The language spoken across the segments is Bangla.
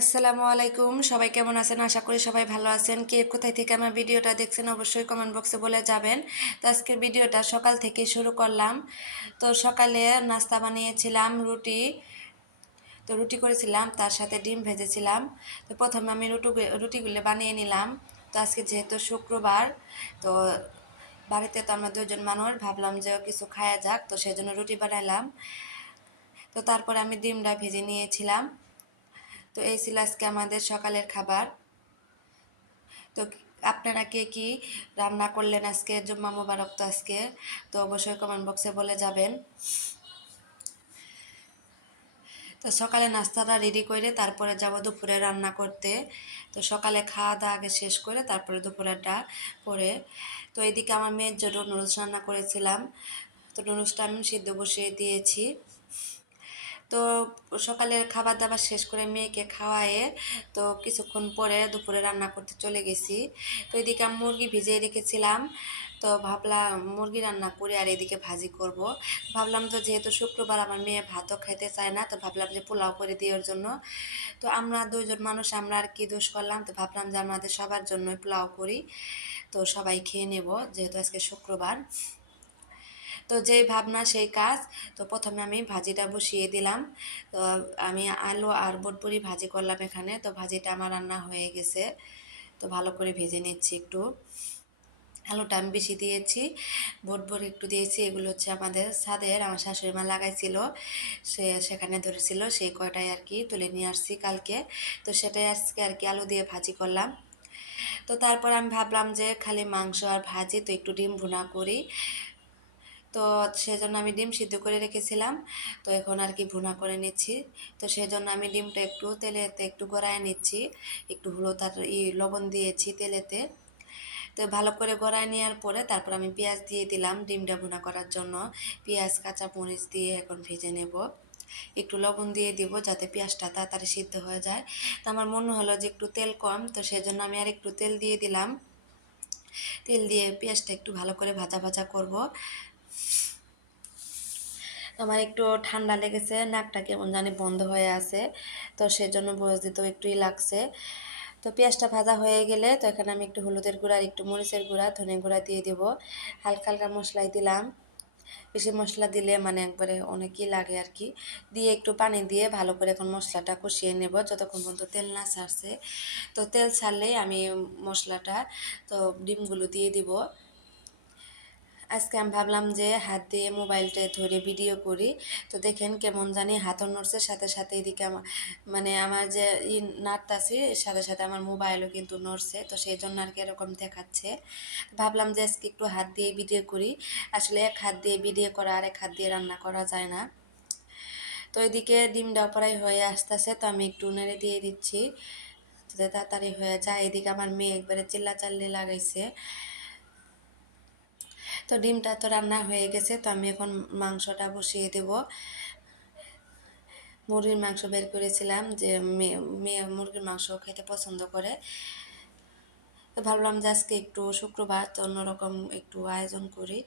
আসসালামু আলাইকুম, সবাই কেমন আছেন? আশা করি সবাই ভালো আছেন। কে কোথায় থেকে আমার ভিডিওটা দেখছেন অবশ্যই কমেন্ট বক্সে বলে যাবেন। তো আজকের ভিডিওটা সকাল থেকেই শুরু করলাম। তো সকালে নাস্তা বানিয়েছিলাম রুটি। তো রুটি করেছিলাম, তার সাথে ডিম ভেজেছিলাম। তো প্রথমে আমি রুটিগুলো বানিয়ে নিলাম। তো আজকে যেহেতু শুক্রবার, তো বাড়িতে তো আমরা দুজন মানুষ, ভাবলাম যে কিছু খাওয়া যাক, তো সেজন্য রুটি বানাইলাম। তো তারপরে আমি ডিমটা ভেজে নিয়েছিলাম। তো এই ছিল আজকে আমাদের সকালের খাবার। তো আপনারা কে কি রান্না করলেন আজকে? জুম্মা মুবারক তো আজকে, তো অবশ্যই কমেন্ট বক্সে বলে যাবেন। তো সকালে নাস্তাটা রেডি করে তারপরে যাব দুপুরে রান্না করতে। তো সকালে খাওয়া দাওয়া আগে শেষ করে তারপরে দুপুরেরটা করে। তো এদিকে আমার মেয়ের জন্য নুডলস রান্না করেছিলাম। তো নুডলসটা আমি সিদ্ধ বসিয়ে দিয়েছি। তো সকালের খাবার দাবার শেষ করে মেয়েকে খাওয়ায়ে তো কিছুক্ষণ পরে দুপুরে রান্না করতে চলে গেছি। তো এদিকে আমি মুরগি ভিজিয়ে রেখেছিলাম। তো ভাবলাম মুরগি রান্না করে আর এদিকে ভাজি করব। ভাবলাম তো যেহেতু শুক্রবার আমার মেয়ে ভাতও খেতে চায় না, তো ভাবলাম যে পোলাও করে দেওয়ার জন্য। তো আমরা দুইজন মানুষ, আমরা আর কি দোষ করলাম, তো ভাবলাম যে আমাদের সবার জন্যই পোলাও করি। তো সবাই খেয়ে নেব যেহেতু আজকে শুক্রবার। তো যেই ভাবনা সেই কাজ। তো প্রথমে আমি ভাজিটা বসিয়ে দিলাম। তো আমি আলু আর বটবড়ি ভাজি করলাম এখানে। তো ভাজিটা আমার রান্না হয়ে গেছে। তো ভালো করে ভেজে নিচ্ছি একটু। আলুটা আমি বেশি দিয়েছি, বটবড়ি একটু দিয়েছি। এগুলো হচ্ছে আমাদের ছাদের, আমার শাশুড়ি মা লাগাইছিল, সেখানে ধরেছিল, সেই কয়টাই আর কি তুলে নিয়ে আসছি কালকে। তো সেটাই আজকে আর কি আলু দিয়ে ভাজি করলাম। তো তারপর আমি ভাবলাম যে খালি মাংস আর ভাজি, তো একটু ডিম ভুনা করি। তো সেজন্য আমি ডিম সিদ্ধ করে রেখেছিলাম। তো এখন আর কি ভুনা করে নিচ্ছি। তো সেজন্য আমি ডিমটা একটু তেলেতে একটু গড়ায় নিচ্ছি। একটু হলুদ আর লবণ দিয়েছি তেলেতে। তো ভালো করে গড়ায় নেওয়ার পরে তারপর আমি পেঁয়াজ দিয়ে দিলাম ডিমটা ভুনা করার জন্য। পেঁয়াজ কাঁচা মরিচ দিয়ে এখন ভেজে নেব। একটু লবণ দিয়ে দিব যাতে পেঁয়াজটা তাড়াতাড়ি সিদ্ধ হয়ে যায়। তো আমার মনে হলো যে একটু তেল কম, তো সেজন্য আমি আর একটু তেল দিয়ে দিলাম। তেল দিয়ে পেঁয়াজটা একটু ভালো করে ভাজা ভাজা করব। আমার একটু ঠান্ডা লেগেছে, নাকটা কেমন জানি বন্ধ হয়ে আছে, তো সেজন্য বয়স দিতেও একটুই লাগছে। তো পেঁয়াজটা ভাজা হয়ে গেলে তো এখানে আমি একটু হলুদের গুঁড়া আর একটু মরিচের গুঁড়া ধনে গুঁড়া দিয়ে দেব। হালকা হালকা মশলাই দিলাম। বেশি মশলা দিলে মানে একবারে অনেকই লাগে আর কি। দিয়ে একটু পানি দিয়ে ভালো করে এখন মশলাটা কষিয়ে নেব যতক্ষণ পর্যন্ত তেল না ছাড়ছে। তো তেল ছাড়লেই আমি মশলাটা, তো ডিমগুলো দিয়ে দিব। আজকে আমি ভাবলাম যে হাত দিয়ে মোবাইলটা ধরে ভিডিও করি। তো দেখেন কেমন জানি হাতও নড়ছে, সাথে সাথে এদিকে আমার মানে আমার যে নাড়তাছি এর সাথে সাথে আমার মোবাইলও কিন্তু নড়ছে, তো সেই জন্য আর কি এরকম দেখাচ্ছে। ভাবলাম যে আজকে একটু হাত দিয়ে ভিডিও করি। আসলে এক হাত দিয়ে ভিডিও করা আর এক হাত দিয়ে রান্না করা যায় না। তো এদিকে ডিমটা প্রায় হয়ে আসতেছে, তো আমি একটু নেড়ে দিয়ে দিচ্ছি যাতে তাড়াতাড়ি হয়ে যায়। এদিকে আমার মেয়ে একবারে চিল্লাচাল্লি লাগাইছে। তো ডিমটা তো রান্না হয়ে গেছে, তো আমি এখন মাংসটা বসিয়ে দেব। মুরগির মাংস বের করেছিলাম, যে মেয়ে মুরগির মাংস খেতে পছন্দ করে। তো ভাবলাম যে আজকে একটু শুক্রবার, তো অন্যরকম একটু আয়োজন করি।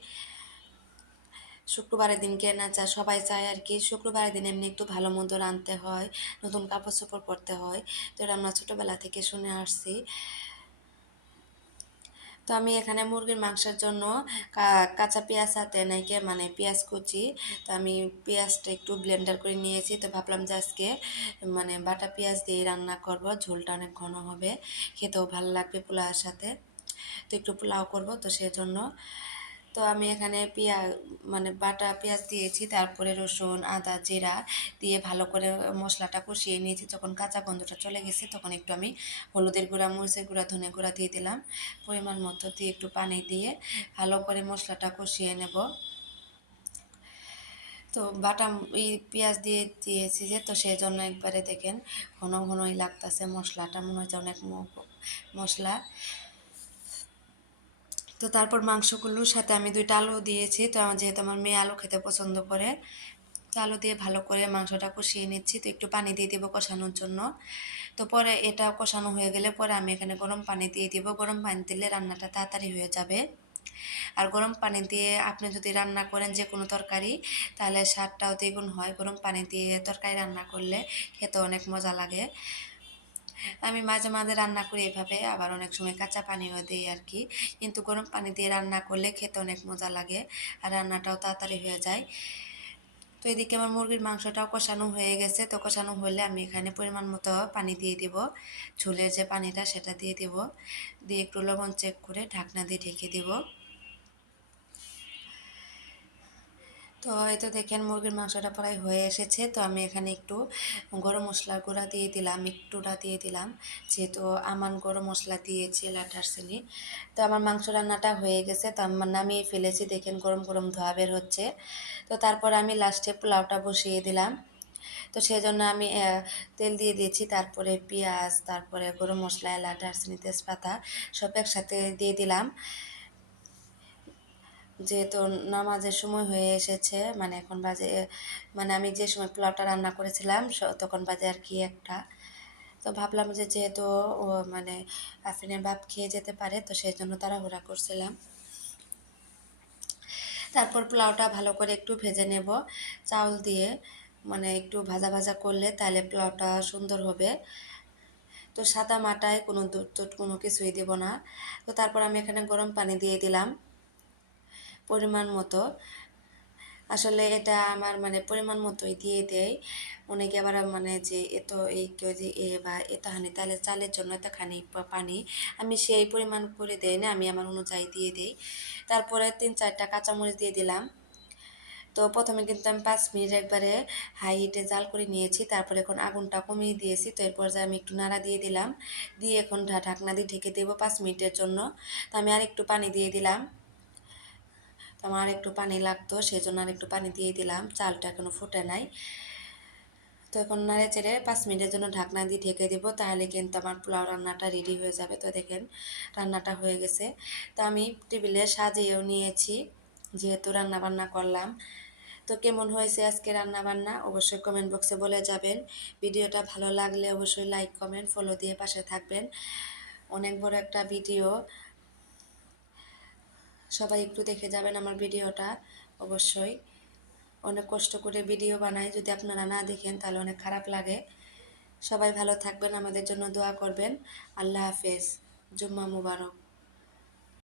শুক্রবারের দিন কেনা চা সবাই চায় আর কি, শুক্রবারের দিন এমনি একটু ভালো মন্দ রাঁধতে হয়, নতুন কাপড় চোপড় পরতে হয়। তো এটা আমরা ছোটোবেলা থেকে শুনে আসছি। তো আমি এখানে মুরগির মাংসের জন্য কাঁচা পেঁয়াজ হাতে নাইকে মানে পেঁয়াজ কুচি, তো আমি পেঁয়াজটা একটু ব্লেন্ডার করে নিয়েছি। তো ভাবলাম যে আজকে মানে বাটা পেঁয়াজ দিয়ে রান্না করব, ঝোলটা অনেক ঘন হবে, খেতেও ভালো লাগবে পোলাওর সাথে। তো একটু পোলাও করব, তো সেজন্য তো আমি এখানে মানে বাটা পেঁয়াজ দিয়েছি, তারপরে রসুন আদা জিরা দিয়ে ভালো করে মশলাটা কষিয়ে নিয়েছি। যখন কাঁচা গন্ধটা চলে গেছে তখন একটু আমি হলুদের গুঁড়া মরিচের গুঁড়া ধনে গুঁড়া দিয়ে দিলাম, পরিমাণ মতো দিয়ে একটু পানি দিয়ে ভালো করে মশলাটা কষিয়ে নেব। তো বাটা পেঁয়াজ দিয়ে দিয়েছি যে, তো সেই জন্য একবারে দেখেন ঘন ঘনই লাগতেছে, মশলাটা মনে হচ্ছে অনেক মশলা। তো তারপর মাংসগুলোর সাথে আমি 2টা আলু দিয়েছি। তো যেহেতু আমার মেয়ে আলু খেতে পছন্দ করে, তো আলু দিয়ে ভালো করে মাংসটা কষিয়ে নিচ্ছি। তো একটু পানি দিয়ে দিব কষানোর জন্য। তো পরে এটা কষানো হয়ে গেলে পরে আমি এখানে গরম পানি দিয়ে দিব। গরম পানি দিলে রান্নাটা তাড়াতাড়ি হয়ে যাবে। আর গরম পানি দিয়ে আপনি যদি রান্না করেন যে কোনো তরকারি, তাহলে স্বাদটাও দ্বিগুণ হয়। গরম পানি দিয়ে তরকারি রান্না করলে খেতে অনেক মজা লাগে। আমি মাঝে মাঝে রান্না করি এভাবে, আবার অনেক সময় কাঁচা পানিও দিই আর কি। কিন্তু গরম পানি দিয়ে রান্না করলে খেতে অনেক মজা লাগে, আর রান্নাটাও তাড়াতাড়ি হয়ে যায়। তো এদিকে আমার মুরগির মাংসটাও কষানো হয়ে গেছে, তো কষানো হলে আমি এখানে পরিমাণ মতো পানি দিয়ে দিব, ঝোলের যে পানিটা সেটা দিয়ে দিব, দিয়ে একটু লবণ চেক করে ঢাকনা দিয়ে ঢেকে দিব। তো হয়তো দেখেন মুরগির মাংসটা প্রায় হয়ে এসেছে, তো আমি এখানে একটু গরম মশলার গুঁড়া দিয়ে দিলাম, একটুটা দিয়ে দিলাম, যেহেতু আমান গরম মশলা দিয়েছি লাটারসিনি। তো আমার মাংস রান্নাটা হয়ে গেছে, তো আমার নামিয়ে ফেলেছি, দেখেন গরম গরম ধোয়া বের হচ্ছে। তো তারপর আমি লাস্টে পোলাওটা বসিয়ে দিলাম। তো সেজন্য আমি তেল দিয়ে দিয়েছি, তারপরে পেঁয়াজ, তারপরে গরম মশলা, এলাচ, দারচিনি, তেজপাতা সব একসাথে দিয়ে দিলাম। যেহেতু নামাজের সময় হয়ে এসেছে, মানে এখন বাজে, মানে আমি যে সময় পোলাওটা রান্না করেছিলাম তখন বাজে আর কি একটা। তো ভাবলাম যে যেহেতু ও মানে আফরিনের বাপ খেয়ে যেতে পারে, তো সেই জন্য তাড়াহুড়া করছিলাম। তারপর পোলাওটা ভালো করে একটু ভেজে নেব চাউল দিয়ে, মানে একটু ভাজা ভাজা করলে তাহলে পোলাওটা সুন্দর হবে। তো সাদা মাটায় কোনো দুধ টুধ কোনো কিছুই দেব না। তো তারপর আমি এখানে গরম পানি দিয়ে দিলাম পরিমাণ মতো। আসলে এটা আমার মানে পরিমাণ মতোই দিয়ে দেয়। অনেকে আবার মানে যে এত এই কেজি বা এতখানি তাহলে চালের জন্য এতখানি পানি, আমি সেই পরিমাণ করে দেই না, আমি আমার অনুযায়ী দিয়ে দিই। তারপরে ৩-৪টা কাঁচামরিচ দিয়ে দিলাম। তো প্রথমে কিন্তু আমি 5 মিনিট একবারে হাই হিটে জাল করে নিয়েছি, তারপরে এখন আগুনটা কমিয়ে দিয়েছি। তো এরপর যে আমি একটু নাড়া দিয়ে দিলাম, দিয়ে এখন ঢাকনা দিয়ে ঢেকে দেবো 5 মিনিটের জন্য। তো আমি আর একটু পানি দিয়ে দিলাম, তো আমার একটু পানি লাগতো সেই জন্য আর একটু পানি দিয়ে দিলাম, চালটা এখনো ফুটে নাই। তো এখন নাড়ে চেড়ে 5 মিনিটের জন্য ঢাকনা দিয়ে ঢেকে দেবো, তাহলে কিন্তু আমার পোলাও রান্নাটা রেডি হয়ে যাবে। তো দেখেন রান্নাটা হয়ে গেছে। তো আমি টেবিলে সাজিয়েও নিয়েছি, যেহেতু রান্না বান্না করলাম। তো কেমন হয়েছে আজকে রান্না বান্না অবশ্যই কমেন্ট বক্সে বলে যাবেন। ভিডিওটা ভালো লাগলে অবশ্যই লাইক কমেন্ট ফলো দিয়ে পাশে থাকবেন। অনেক বড় একটা ভিডিও, সবাই একটু দেখে যাবেন আমার ভিডিওটা অবশ্যই। অনেক কষ্ট করে ভিডিও বানাই, যদি আপনারা না দেখেন তাহলে অনেক খারাপ লাগে। সবাই ভালো থাকবেন, আমাদের জন্য দোয়া করবেন। আল্লাহ হাফেজ, জুম্মা মুবারক।